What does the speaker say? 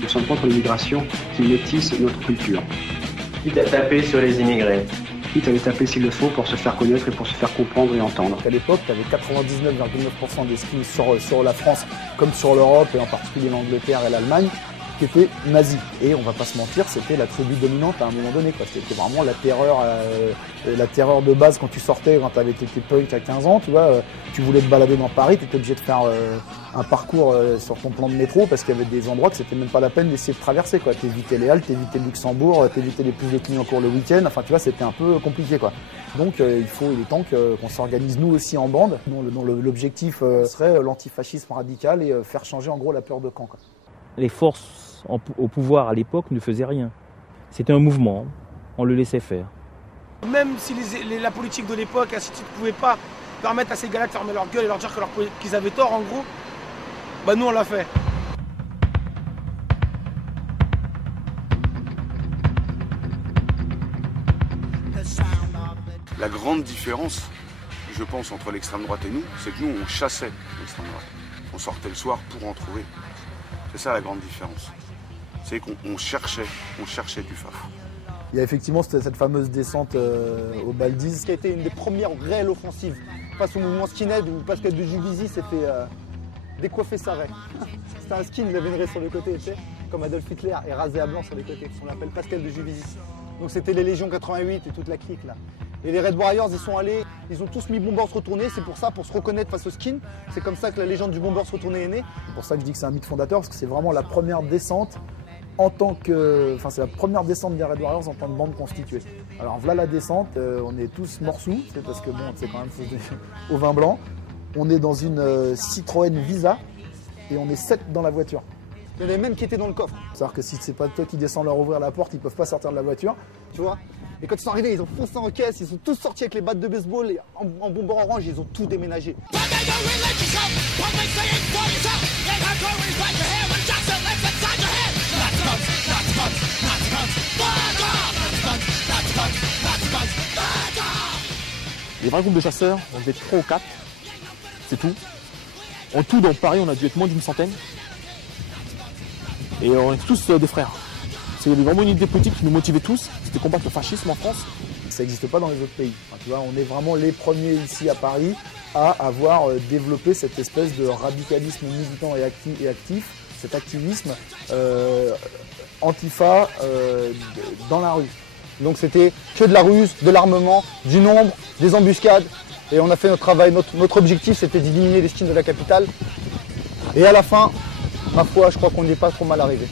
Nous sommes contre l'immigration qui métisse notre culture. Quitte à taper sur les immigrés. Quitte à les taper s'il le faut pour se faire connaître et pour se faire comprendre et entendre. À l'époque, tu avais 99,9% des skins sur la France, comme sur l'Europe et en particulier l'Angleterre et l'Allemagne, qui étaient nazis. Et on va pas se mentir, c'était la tribu dominante à un moment donné, quoi. C'était vraiment la terreur de base quand tu sortais, quand tu avais été punk à 15 ans, tu vois, tu voulais te balader dans Paris, tu étais obligé de faire un parcours sur ton plan de métro parce qu'il y avait des endroits que c'était même pas la peine d'essayer de traverser, quoi. T'évitais les Halles, t'évitais le Luxembourg, t'évitais les plus de Clignancourt le week-end, enfin tu vois, c'était un peu compliqué, quoi. Donc il est temps qu'on s'organise nous aussi en bande, dont l'objectif serait l'antifascisme radical et faire changer en gros la peur de camp, quoi. Les forces au pouvoir à l'époque ne faisaient rien. C'était un mouvement, on le laissait faire. Même si la politique de l'époque, ainsi de suite, ne pouvait pas permettre à ces gars-là de fermer leur gueule et leur dire qu'ils avaient tort en gros, bah nous on l'a fait. La grande différence, je pense, entre l'extrême droite et nous, c'est que nous on chassait l'extrême droite. On sortait le soir pour en trouver. C'est ça la grande différence. C'est qu'on cherchait du faf. Il y a effectivement cette fameuse descente au Baldiz, qui a été une des premières réelles offensives face au mouvement skinhead où Pascal de Juvisy s'est fait décoiffer sa raie. C'était un skin, il avait une raie sur le côté, tu sais, comme Adolf Hitler, et rasé à blanc sur les côtés. On l'appelle Pascal de Juvisy. Donc c'était les Légions 88 et toute la clique là. Et les Red Warriors, ils sont allés, ils ont tous mis Bombers retourné, c'est pour ça, pour se reconnaître face au skin. C'est comme ça que la légende du Bombers retourné est née. C'est pour ça que je dis que c'est un mythe fondateur, parce que c'est vraiment la première descente c'est la première descente des Red Warriors en tant que bande constituée. Alors voilà la descente, on est tous morts-sous, parce que bon, c'est quand même au vin blanc. On est dans une Citroën Visa et on est 7 dans la voiture. Il y en avait même qui étaient dans le coffre. C'est-à-dire que si c'est pas toi qui descends leur ouvrir la porte, ils peuvent pas sortir de la voiture. Tu vois. Et quand ils sont arrivés, ils ont foncé en caisse, ils sont tous sortis avec les battes de baseball et en bomber orange, ils ont tout déménagé. Les vrais groupes de chasseurs, on devait être 3 ou 4, c'est tout. En tout, dans Paris, on a dû être moins d'une centaine. Et on est tous des frères. C'est vraiment une idée politique qui nous motivait tous, c'était combattre le fascisme en France. Ça n'existe pas dans les autres pays. Enfin, tu vois, on est vraiment les premiers ici à Paris à avoir développé cette espèce de radicalisme militant et actif, cet activisme antifa dans la rue. Donc c'était que de la ruse, de l'armement, du nombre, des embuscades. Et on a fait notre travail, notre objectif c'était d'éliminer les skins de la capitale. Et à la fin, ma foi, je crois qu'on n'y est pas trop mal arrivé.